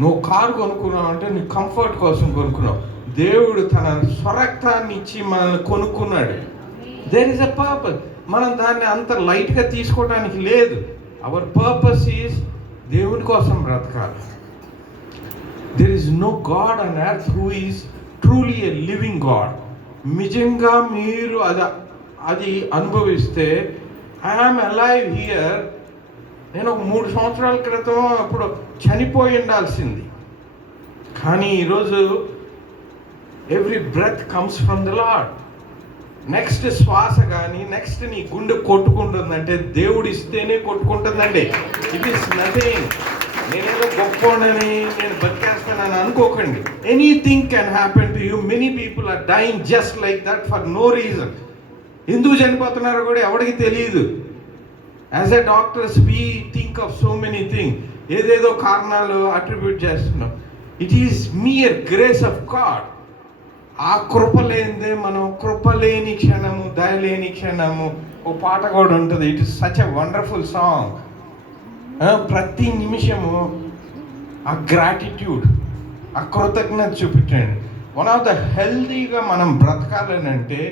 నువ్వు కారు కొనుక్కున్నావు అంటే నీ కంఫర్ట్ కోసం కొనుక్కున్నావు. దేవుడు తన స్వరక్తాన్ని ఇచ్చి మనల్ని కొనుక్కున్నాడు. There is a purpose. మనం దాన్ని అంత లైట్గా తీసుకోవడానికి లేదు. అవర్ పర్పస్ ఈజ్ దేవుని కోసం బ్రతకాలి. There is no God on earth who is truly a living God. నిజంగా మీరు అది అనుభవిస్తే ఐఆమ్ అలైవ్ హియర్. నేను ఒక 3 సంవత్సరాల క్రితం అప్పుడు చనిపోయి ఉండాల్సింది, కానీ ఈరోజు every breath comes from the Lord. Next శ్వాస కానీ నెక్స్ట్ నీ గుండె కొట్టుకుంటుందంటే దేవుడు ఇస్తేనే కొట్టుకుంటుందండి. It is nothing. నేనేదో గొప్పని నేను బతికేస్తానని అనుకోకండి. Anything can happen to you. Many people are dying just like that for no reason. ఎందుకు చనిపోతున్నారో కూడా ఎవరికి తెలియదు. As a doctors we think of so many thing. ఏదేదో కారణాలు అట్రిబ్యూట్ చేస్తున్నాం. It is mere grace of God. ఆ కృప లేనిదే మనం కృపలేని క్షణము దయలేని క్షణము. ఓ పాట కూడా ఉంటుంది. It is such a wonderful song. ప్రతి నిమిషము ఆ గ్రాటిట్యూడ్, ఆ కృతజ్ఞత చూపించండి. వన్ ఆఫ్ ద హెల్తీగా మనం బ్రతకాలని అంటే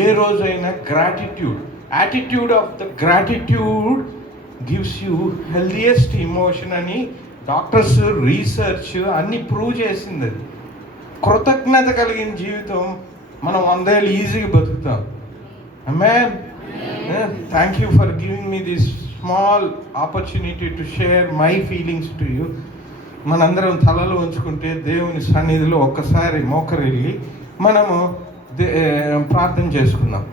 ఏ రోజైనా gratitude, attitude of the gratitude gives you healthiest emotion అని డాక్టర్స్ రీసెర్చ్ అన్ని ప్రూవ్ చేసింది. అది కృతజ్ఞత కలిగిన జీవితం మనం 100 ఏళ్ళు ఈజీగా బతుకుతాం. Amen. Thank you for giving me this small opportunity to share my feelings to you. మనందరం తలలు ఉంచుకుంటే దేవుని సన్నిధిలో ఒక్కసారి మోకరిల్లి మనము ప్రార్థన చేసుకుందాం.